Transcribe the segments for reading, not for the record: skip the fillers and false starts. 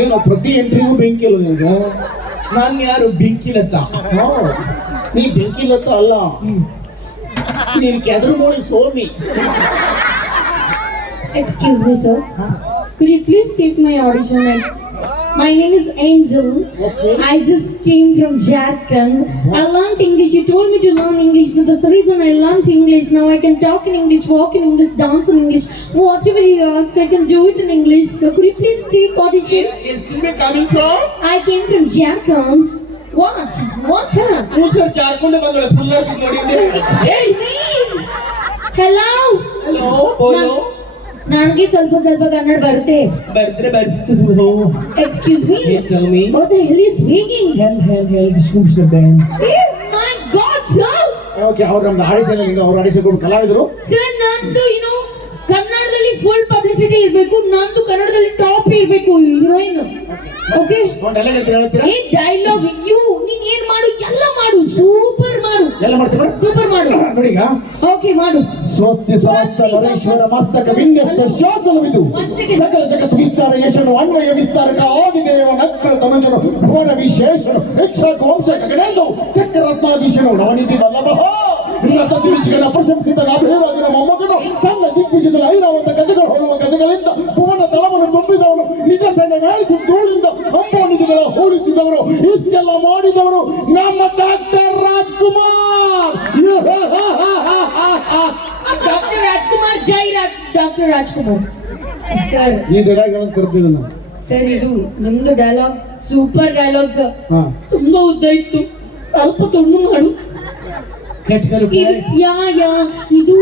ಏನೋ ಪ್ರತಿ ಎಂಟ್ರಿಗೂ ಬೆಂಕಿ ಅಲ್ಲ ನಿನಗ. ನಾನು ಯಾರು ಬೆಂಕಿಲತ್ತ? ನೀ ಬೆಂಕಿಲತ್ತ ಅಲ್ಲ, ನೀನು ಕೆದರು Mozhi Somi. Excuse me, sir. Could you please take my audition? My name is Angel. Okay. I just came from Jharkhand. I learned English. You told me to learn English. But that's the reason I learned English. Now I can talk in English, walk in English, dance in English. Whatever you ask, I can do it in English. So could you please take audition? Excuse me, coming from? I came from Jharkhand. What? What's up? Who sir ಜಾರ್ಕೊಂಡೆ ಬಂದಳೆ ಪುಲ್ಲರ್ ನೋಡಿದ್ದೆ. Hey me. Hello. Hello, ಬೋಲೋ. ನನಗೆ ಸ್ವಲ್ಪ ಕನ್ನಡ ಬರುತ್ತೆ. ಬರ್ದ್ರೆ Excuse me. Yes, tell me. What the hell is speaking? Hell, discourse band. Oh my God, sir! Okay, ಅವ್ರು ನಮ್ದು ಆಡಿಷನ್ ಅವ್ರು ಆಡಿಷನ್ ಕೊಟ್ಟು ಕಲಾವಿದರು. Sir, ನಂದು ಕನ್ನಡದಲ್ಲಿ ಫುಲ್ ಪಬ್ಲಿಸಿಟಿ ಇರಬೇಕು. ನಂದು ಕನ್ನಡದಲ್ಲಿ ಟಾಪ್ ಇರಬೇಕು, ಹೀರೋಯಿನ್. ಓಕೆ, ಎಲ್ಲ ಹೇಳ್ತೀರಾ? ಈ ಡೈಲಾಗ್ ನೀನ್ ಏನ್ ಮಾಡು, ಎಲ್ಲ ಮಾಡು, ಸೂಪರ್ ಮಾಡು. ಎಲ್ಲ ಮಾಡ್ತೀರಾ? ಸೂಪರ್ ಮಾಡು. ನೋಡಿ ಈಗ. ಓಕೆ, ಮಾಡು. ಸ್ವಸ್ತಿ ಸಮಸ್ತ ನರೇಶ್ವರ ಮಸ್ತಕ ವಿನ್ಯಸ್ತ ಶಾಸನವಿದು. ಸಕಲ ಜಗತ್ತು ವಿಸ್ತಾರ ಯಶನು ಅನ್ವಯ ವಿಸ್ತಾರಕ ಆದಿದೇವ ನಕ್ಕಳ ತನುಜನು ಭುವನ ವಿಶೇಷನು ಯಕ್ಷಕ ವಂಶ ಗಗನೆಂದು ಚಕ್ರರತ್ನಾಧೀಶನು ನವನಿಧಿ ವಲ್ಲಭ ಸತಿ ವಿಚಿಗಳ ಪ್ರಶಂಸಿತ ಅಭಿರಾಜನ ಮೊಮ್ಮಗನು ತನ್ನ ದಿಗ್ವಿಜಯದ ಐರಾವತ ಗಜಗಳು ಹೊರುವ ಗಜಗಳಿಂದ ಭುವನ ತಳವನ್ನು ತುಂಬಿದವನು ನಿಜ ಸೈನ್ಯ ನಡೆಸಿ ಧೂಳಿಂದ ಅಂಬೋನಿಧಿಗಳ ಹೋಲಿಸಿದವರು ಇಷ್ಟೆಲ್ಲ ಮಾಡಿದವರು ನಮ್ಮ ಡಾಕ್ಟರ್ ರಾಜ್ಕುಮಾರ್. ಡಾಕ್ಟರ್ ರಾಜ್ಕುಮಾರ್, ಜೈ ಡಾಕ್ಟರ್ ರಾಜ್ಕುಮಾರ್. ಸರ್, ಈ ಡೈಲಾಗ್ಗಳನ್ನು ಕರೆದಿದ್ದೆ ನಾನು. ಸರ್, ಇದು ನಿಮ್ದು ಡೈಲಾಗ್ ಸೂಪರ್ ಡೈಲಾಗ್ ಸರ್. ತುಂಬಾ ಉದ್ದ ಇತ್ತು, ಸ್ವಲ್ಪ ತುಂಡು ಮಾಡು. ಇದು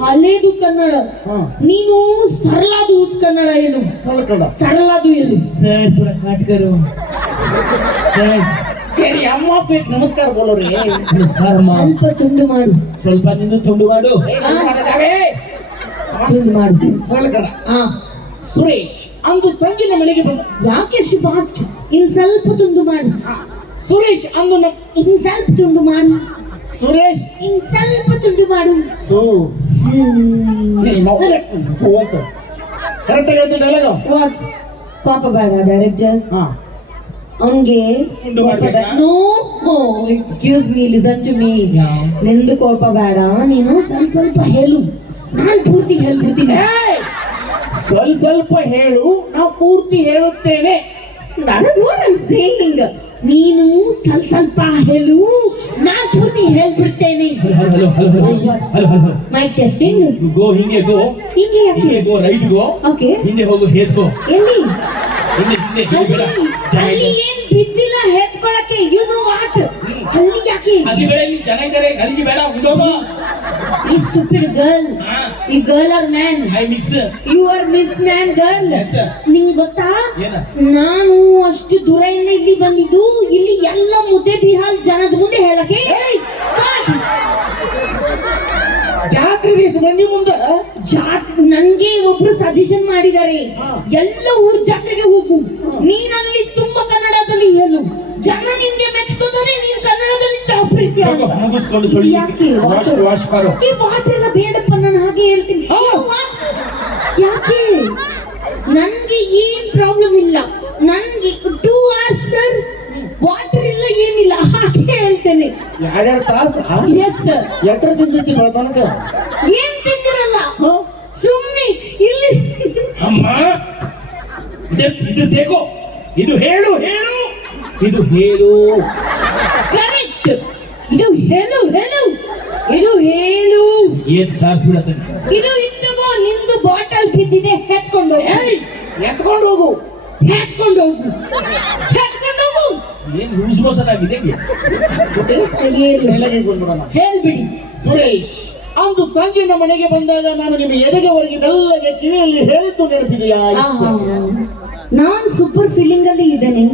ಹಳೇದು ಕನ್ನಡ, ನೀನು ಸರಳಾದು ಕನ್ನಡ. ಏನು ಸರಳಾದು ಏನು ಸರ್? ಪೂರ ಕಾಟ್ಕರು. ಅಮ್ಮ ಪೇಟ್ ನಮಸ್ಕಾರ ಬೋಲೋರಿ. ನಮಸ್ಕಾರ. ಸ್ವಲ್ಪ ತುಂಡು ಮಾಡು. ಸ್ವಲ್ಪ ನಿಂದು ತುಂಡು ಮಾಡು. ತುಂಡು ಮಾಡು. ಸುರೇಶ್ ಅಂದು ಸಂಜೆ ನಮ್ಮ ಮನೆಗೆ ಬಂದ. ಯಾಕೆ ಅಷ್ಟು ಫಾಸ್ಟ್? ಇನ್ ಸ್ವಲ್ಪ ತುಂಡು ಮಾಡು. ಸುರೇಶ್ ಅಂದು ಇನ್ ಸ್ವಲ್ಪ ತುಂಡು ಮಾಡು. ಸುರೇಶ್ ಇನ್ ಸ್ವಲ್ಪ ತುಂಡು ಮಾಡು. ಕರೆಕ್ಟ್ ಆಗಿ ಹೇಳ್ತೀನಿ ಡೈಲಾಗ್. ವಾಚ್ ಪಾಪ ಬೇಡ ಡೈರೆಕ್ಟರ್. ಅವನ್ಗೆ no, excuse me, listen to me. ನಿಂದು ಕೋಪ ಬೇಡ, ನೀನು ಸ್ವಲ್ಪ ಹೇಳು, ನಾನು ಪೂರ್ತಿ ಹೇಳ್ಬಿಡ್ತೀನಿ. ಸ್ವಲ್ಪ ಹೇಳು, ನಾವು ಪೂರ್ತಿ ಹೇಳುತ್ತೇನೆ. That is what I'm saying. ನೀನು ಸ್ವಲ್ಪ ಹೇಳು, ನಾನು ಪೂರ್ತಿ ಹೇಳ್ಬಿಡ್ತೇನೆ. Mic testing. ಗೋ, ಹಿಂಗೆ ಗೋ, ಹಿಂಗೆ ಗೋ, ರೈಟ್ ಗೋ. ಓಕೆ, ಹಿಂದೆ ಹೋಗು, ಹೇತ್ ಗೋ. ಎಲ್ಲಿ? ಅಲ್ಲಿ ಏನ್ ಬಿದ್ದಿಲ್ಲ ಹೆತ್ಕೊಳಕ್ಕೆ. You know what? ಅಲ್ಲಿ ಯಾಕೆ? ಅಲ್ಲಿ ಜನ ಇದ್ದಾರೆ, ಗಲಿಜಿ ಬೇಡ. You stupid girl. You girl or man? I mix. You are Miss Man girl. ನಿಂಗ್ ಗೊತ್ತಾ, ನಾನು ಅಷ್ಟು ದೂರದಿಂದ ಇಲ್ಲಿ ಬಂದಿದ್ದು, ಇಲ್ಲಿ ಎಲ್ಲ ಮುದ್ದೆ ಬಿಹಾಲ್ ಜನದ ಮುಂದೆ ಹೇಳಕ್ಕೆ. ಜಾತ್ರೆ ಮಂದಿ ಮುಂದೆ ನನ್ಗೆ ಒಬ್ರು ಸಜೆಷನ್ ಮಾಡಿದ್ದಾರೆ, ಎಲ್ಲ ಊರ್ ಜಾತ್ರೆಗೆ ಹೋಗು, ನೀನಲ್ಲಿ ತುಂಬಾ ಕನ್ನಡದಲ್ಲಿ ಹೇಳು, ಜನ ನಿನ್ಗೆ ಮೆಚ್ಕೋತಾರೆ, ನೀನ್ ಕನ್ನಡದಲ್ಲಿ ಟಾಪ್ ಇರ್ತೀಯ. ಯಾಕೆ ಈ ವಾಟೆಲ್ಲ ಬೇಡಪ್ಪ, ನಾನು ಹಾಗೆ ಹೇಳ್ತೀನಿ. ಯಾಕೆ? ನನ್ಗೆ ಏನ್ ಪ್ರಾಬ್ಲಮ್ ಇಲ್ಲ, ನನ್ಗೆ 2 hours ಸರ್ ವಾಟರ್ ಇಲ್ಲ, ಏನಿಲ್ಲ, ಹಾಗೆ ಹೇಳ್ತೇನೆ. 2 ತಾಸು? Yes sir. ಎಟ್ರ ತಿಂದಿರ್ತಿ ಬೆಳತನಕ? ಏನ್ ತಿಂದಿರಲ್ಲ, ಸುಮ್ಮನೆ ಇಲ್ಲಿ. ಅಮ್ಮ, ಇದು ದೇಕೋ, ಇದು ಹೇಳು, ಇದು ಹೇಳು. ಕರೆಕ್ಟ್, ಇದು ಹೇಳು. ಏನ್ ಸಾರ್ಸ್ಬಿಡತ್ತೆ. ಇದು ಇತ್ತಗೋ, ನಿಂದು ಬಾಟಲ್ ಬಿದ್ದಿದೆ, ಎತ್ಕೊಂಡು ಹೋಗು. ಏನ್ ಲೂಸ್ ಮೋಷನ್ ಆಗಿದೆ. ಹೇಳ್ಬಿಡಿ. ಸುರೇಶ್ ಅಂದು ಸಂಜೆ ನಮ್ಮ ಮನೆಗೆ ಬಂದಾಗ ನಾನು ನಿಮ್ಮ ಎದೆಗೆ ಹೊರಗೆ ಮೆಲ್ಲಗೆ ಕಿವಿಯಲ್ಲಿ ಹೇಳಿದ್ದು ನೆನಪಿದೆಯಾ? ನಾನ್ ಸೂಪರ್ ಫೀಲಿಂಗ್ ಅಲ್ಲಿ ಇದ್ದೇನೆ.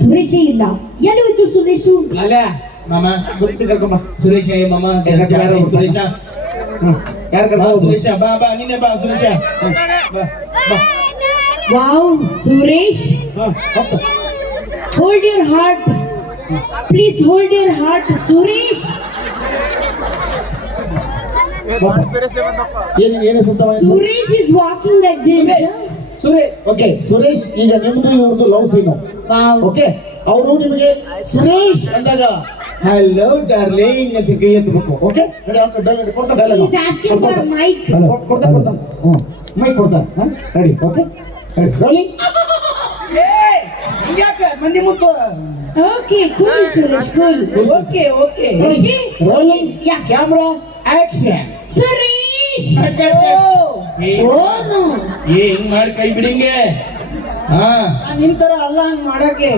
ಸುರೇಶೇ ಇಲ್ಲ, ಎಲ್ಲಿ ಹೋಯ್ತು ಸುರೇಶು? ಮಾಮ ಸುರೇಶ್ ಕರ್ಕೊಂಬ. ಸುರೇಶ ಮಾಮ, ಸುರೇಶ ಯಾರು ಕರ್ಕೊಂಬ? ಸುರೇಶ ಬಾ, ನೀನೆ ಬಾ Suresh. Wow Suresh, hold your heart, please hold your heart Suresh. ಏನು ಸುತ್ತಮ Suresh is walking like this. Suresh. Okay Suresh, ಈಗ ನಿಮ್ದು ಇವ್ರದ್ದು ಲವ್ ಸೀನು. ವಾವ್. ಓಕೆ, ಅವರು ನಿಮಗೆ ಸುರೇಶ್ ಅಂದಾಗ ಐ ಲವ್ ಡಾರ್ಲಿಂಗ್ ಅಂತ ಕೈ ಎತ್ತಬೇಕು. Okay, ready? ಕೊಡ್ತಾರೆ dialogue. He's asking for mic. ಕೊಡ್ತಾರೆ ಮೈಕ್ ಕೊಡ್ತಾರೆ. ರೆಡಿ? Okay, rolling. ಯಾಕ ಮಂದಿ ಮುತ್ತು? Okay, cool, Suresh, cool. Okay okay. Okay. Rolling, Yeah. Camera, action. Suresh! ಏ Oh no. ಹಿಂಗ್ ಮಾಡಿ ಕೈ ಬಿಡಿಂಗೆ. ಹಾ ನಿಂತರ ಅಲ್ಲ ಹಂಗ್ ಮಾಡಕ್ಕೆ.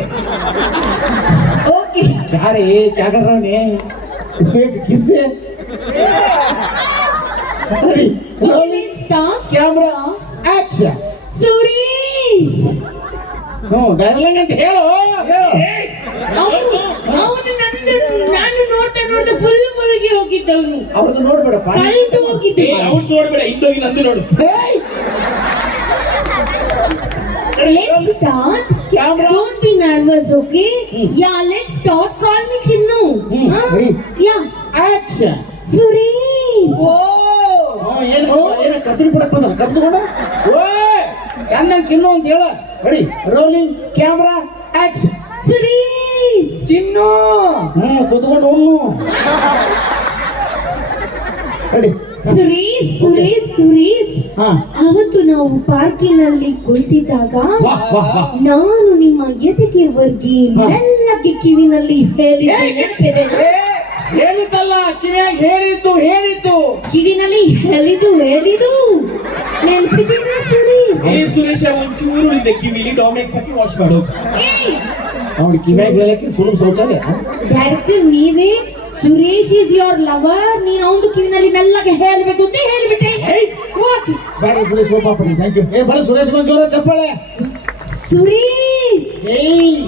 Okay. ಯಾರೇ ತ್ಯಾಗರಾವಣೆ ಇಸ್ಬೇಕು ಕಿಸ್ದೆ. Ready? Rolling, Start. Camera, action. Suresh! Dialogue ಅಂತ ಹೇಳು. ಅವನು ನಾನು ನೋಡ್ತಾ ಫುಲ್ ಮುಳುಗಿ ಹೋಗಿದ್ದವನು, ಅವ್ರದ್ದು ನೋಡ್ಬೇಡಪ್ಪ. ಕಳ್ದು ಹೋಗಿದ್ದೆ. ಅವ್ರು ನೋಡ್ಬೇಡ, ಹಿಂದೋಗಿ ನಂದು ನೋಡು. ಏಯ್! Let's start. Camera. Don't be nervous, okay? Hmm. Yeah, let's start. Call me Chinnu. Huh? Ready? Yeah. Action. Suresh! ಏನು Oh. ಏನು ಕಬ್ಬಿನ ಕೊಡಕ್ ಬಂದಲ್ಲ, ಕಬ್ಬು ತಗೊಂಡ ಓಯ್ ಚಂದಂಗ್ ಚಿನ್ನು ಅಂತ ಹೇಳ. Ready? Rolling, camera, action. Suresh! ಚಿನ್ನು ಕುತ್ಕೊಂಡು ಅವನು. ರೆಡಿ? ಸುರೇಶ್ ಹಾ, ಅವತ್ತು ನಾವು ಪಾರ್ಕಿನಲ್ಲಿ ಕುಳಿತಿದ್ದಾಗ ವಾಹ್ ವಾಹ್ ವಾಹ್. ನಾನು ನಿಮ್ಮ ಎದೆಗೆ ವರ್ಗಿ ಹಾ. ಮೆಲ್ಲಗೆ ಕಿವಿನಲ್ಲಿ ಹೇಳಿದ್ದೆ, ನೆನಪಿದೆನಾ? ಹೇಳಿದ್ದಲ್ಲ, ಕಿವಿಯಾಗ ಹೇಳಿದ್ದು. ಕಿವಿನಲ್ಲಿ ಹೇಳಿದು ನೆನಪಿದೆನಾ ಸುರೇಶ್? ಏ ಸುರೇಶ, ಒಂಚೂರು ಇದೆ ಕಿವಿಲಿ ಡಾಮೆಕ್ಸ್ ಹಾಕಿ ವಾಶ್ ಮಾಡು. ಅವ್ನಿಗೆ ಕಿವಿಯಾಗ ಹೇಳಕ್ಕೆ ಸುಲಭ ಶೌಚಾಲಯ. ಡೈರೆಕ್ಟರ್ ನೀವೇ ಸುರೇಶ್ ಇಸ್ ಯೋರ್ ಲವರ್, ನೀನ್ ಅವನು ಕಿವಿನಲ್ಲಿ ಮೆಲ್ಲಗೆ ಹೇಳ್ಬೇಕು ಅಂತ ಹೇಳ್ಬಿಟ್ಟೆ. What? ಬೇಡ ಸುರೇಶ್, ಹೋಗ್ಬಾ ಪಡಿ. Thank you. ಏ ಬರ ಸುರೇಶ್, ಒಂದು ಜೋರ ಚಪ್ಪಾಳೆ. ಸುರೇಶ್ ಏಯ್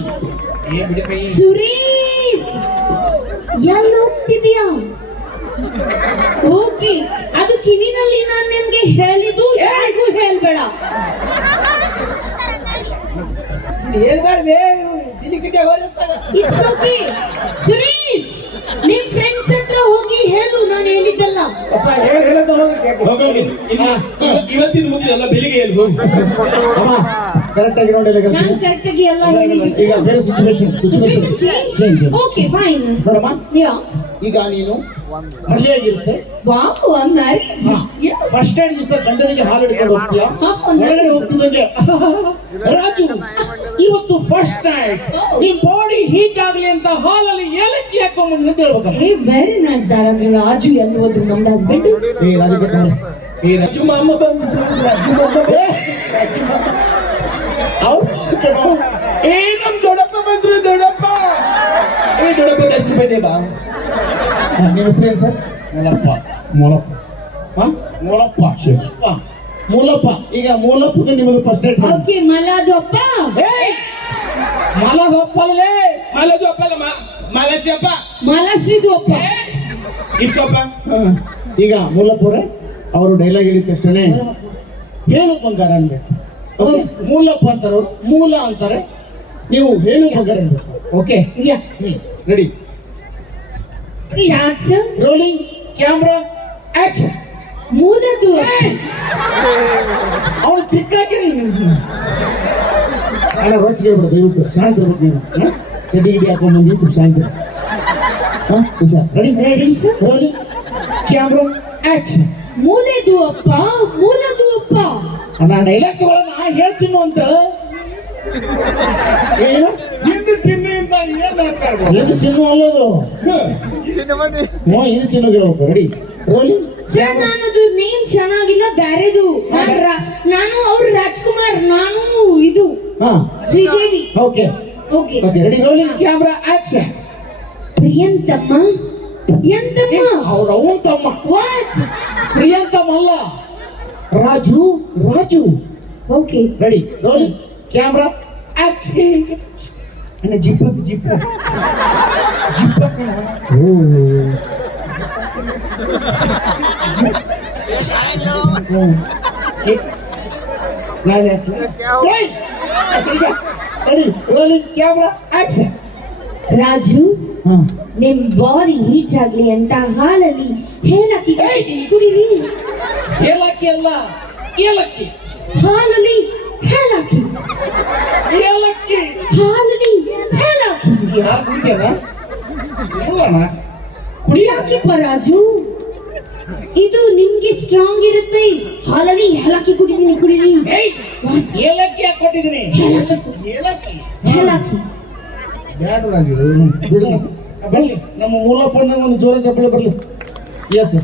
ಏ ಬಿಡಿ ಕೈ. ಸುರೇಶ್ ಎಲ್ಲ ಹೋಗ್ತಿದ್ಯಾ? ಓಕೆ, ಅದು ಕಿವಿನಲ್ಲಿ ನಾನು ನಿನ್ಗೆ ಹೇಳಿದ್ದು, ಯಾರಿಗೂ ಹೇಳ್ಬೇಡ. ಹೇಳ್ಬಾರ್ದೇ, ದಿನಕಿಟ್ಟೆ ಹೋಗಿರ್ತಾರ. It's okay. ಸುರೇಶ್, ನಿಮ್ ಫ್ರೆಂಡ್ಸ್ ಹತ್ರ ಹೋಗಿ ಹೇಳು ನಾನು ಹೇಳಿದ್ದಲ್ಲ. ಅಪ್ಪ ಹೇಳದ ಹೋಗಿ. ಇವತ್ತಿನ ಮುಗಿದ ಎಲ್ಲ ಬೆಳಿಗ್ಗೆ ಹೇಳ್ಬೋ. ಅಮ್ಮ ಕರೆಕ್ಟ್ ಆಗಿ ನೋಡಿ ನಾನು ಕರೆಕ್ಟ್ ಆಗಿ ಎಲ್ಲ ಈಗ ಬೇರೆ ಸಿಚುವೇಶನ್ ಚೇಂಜ್. Okay fine. ನೋಡಮ್ಮ, ಯಾ ಈಗ ನೀನು ಮಹಿಳೆಯಾಗಿರುತ್ತೆ. Wow, I am married. Yeah first time ದಿವಸ ಗಂಡನಿಗೆ ಹಾಲು ಹಿಡ್ಕೊಂಡು ಹೋಗ್ತೀಯಾ. ಒಳಗಡೆ ಹೋಗ್ತಿದ್ದಂಗೆ ರಾಜು, ಇವತ್ತು ಫಸ್ಟ್ ನೈಟ್ ನಿಮ್ ಬಾಡಿ ಹೀಟ್ ಆಗ್ಲಿ ಅಂತ ಹಾಲಲ್ಲಿ ಏಲಕ್ಕಿ ಹಾಕೊಂಡ್ಬಂದು ಅಂತ ಹೇಳ್ಬೇಕಮ್ಮ. ಏ ವೆರಿ ನೈಸ್ ದಾರಂಗ್. ರಾಜು ಎಲ್ಲಿ ಹೋದ್ರು? ನಮ್ದು ಹಸ್ಬೆಂಡ್. ಏ ರಾಜು ಕಟ್ಟೆ ಏ ರಾಜು ಮಾಮ ಬಂದ್ರು, ರಾಜು ಮಾಮ ಬಂದ್ರು. ಏ ನಮ್ ದೊಡ್ಡಪ್ಪ ಬಂದ್ರು, ದೊಡ್ಡಪ್ಪ. ಏ ದೊಡ್ಡಪ್ಪ 10 ರೂಪಾಯಿ ದೇ ಬಾ. ನಿಮ್ಮ ಹೆಸರೇನು ಸರ್? ಮೂಲಪ್ಪ. ಈಗ ಮೂಲಪ್ಪದು ನಿಮ್ಮದು ಫಸ್ಟ್ ನೈಟ್. ಓಕೆ, ಮಲಾದು ಅಪ್ಪ. ಮಲದಪ್ಪಲ್ಲೇ ಮಾಲದು ಅಪ್ಪ ಅಲ್ಲ, ಮಾಲಶ್ಯಪ್ಪ. ಮಲಾಶ್ರೀದು ಅಪ್ಪ. ಇಟ್ಕೊಪ್ಪ. ಈಗ ಮೂಲಪ್ಪವ್ರೆ, ಅವರು ಡೈಲಾಗ್ ಹೇಳಿದ ತಕ್ಷಣ ಹೇಳು ಬಂಗಾರ ಅನ್ಬೇಕು. ಓಕೆ, ಮೂಲಪ್ಪ ಅಂತಾರೆ ಅವರು, ಮೂಲ ಅಂತಾರೆ, ನೀವು ಹೇಳು ಬಂಗಾರ ಅನ್ಬೇಕು. Okay, yeah ready? Action. Rolling, camera, action. ಮೂಲದು ಅವನು ತಿಕ್ಕಾಕಿ ಅಲ್ಲ, ರೋಚ್ ಹೇಳ್ಬಿಡು ದಯವಿಟ್ಟು. ಶಾಂತ ಇರ್ಬೇಕು ನೀವು. ಚಡ್ಡಿ ಗಿಡಿ ಹಾಕೊಂಡ್ ಬಂದಿ, ಸ್ವಲ್ಪ ಶಾಂತ. ಹುಷಾರ್. Ready? Ready sir. Rolling, camera, action. ಮೂಲದು ಅಪ್ಪ. ಅಣ್ಣ ಡೈಲಾಗ್ ತಗೊಳ್ಳೋಣ, ಹೇಳ್ತೀನಿ ಅಂತ. ಏನು ಇದು ಚಿನ್ನು ಅಲ್ಲದು. ಇದು ಚಿನ್ನು ಹೇಳ್ಬೇಕು. ರೆಡಿ? ರೋಲಿಂಗ್, ಸರ್, ನಾನದು ನೇಮ್ ಚೆನ್ನಾಗಿಲ್ಲ, ಬ್ಯಾರೆದು. ನಾನು ಅವ್ರು ರಾಜ್ಕುಮಾರ್, ನಾನು ಇದು ಹಾ, Sridevi. Okay okay, okay. Ready? Rolling, camera, action. ಪ್ರಿಯಂತಮ್ಮ. ಅವ್ರ ಅವನ್ ತಮ್ಮ. ವಾಟ್? ಪ್ರಿಯಂತಮ್ ಅಲ್ಲ, Raju. Okay, ready? Rolling, camera, action. ಜಿಪ್ಪ ನಾಳೆ ready? Rolling, camera, action. Raju, ನಿಮ್ ಬಾಡಿ ಹೀಟ್ ಆಗ್ಲಿ ಅಂತ ಹಾಲಲ್ಲಿ ಏಲಕ್ಕಿ ಕುಡಿತೀನಿ, ಕುಡೀರಿ. ಏಲಕ್ಕಿ ಅಲ್ಲ, ಏಲಕ್ಕಿ. ಹಾಲಲ್ಲಿ ಏಲಕ್ಕಿ ಹಾಲಲ್ಲಿ ಏಲಕ್ಕಿ. ಯಾರು ಕುಡಿತೇನ ಹೇಳೋಣ ಯಾಕೆ ಪರಾಜು ಇದು ನಿಮ್ಗೆ ಸ್ಟ್ರಾಂಗ್ ಇರುತ್ತೆ. ಹಾಲಲ್ಲಿ ಏಲಕ್ಕಿ ಕುಡಿದೀನಿ ಕುಡಿರಿ. ಏಯ್, ಏಲಕ್ಕಿ ಯಾಕೆ ಕೊಟ್ಟಿದ್ದೀನಿ? ಏಲಕ್ಕಿ ಏಲಕ್ಕಿ ಬಿಡು ಬರ್ಲಿ ನಮ್ಮ ಮೂಲಪ್ಪಣ್ಣ ಒಂದು ಜೋರ ಚಪ್ಪಳೆ ಬರ್ಲಿ ಎಸ್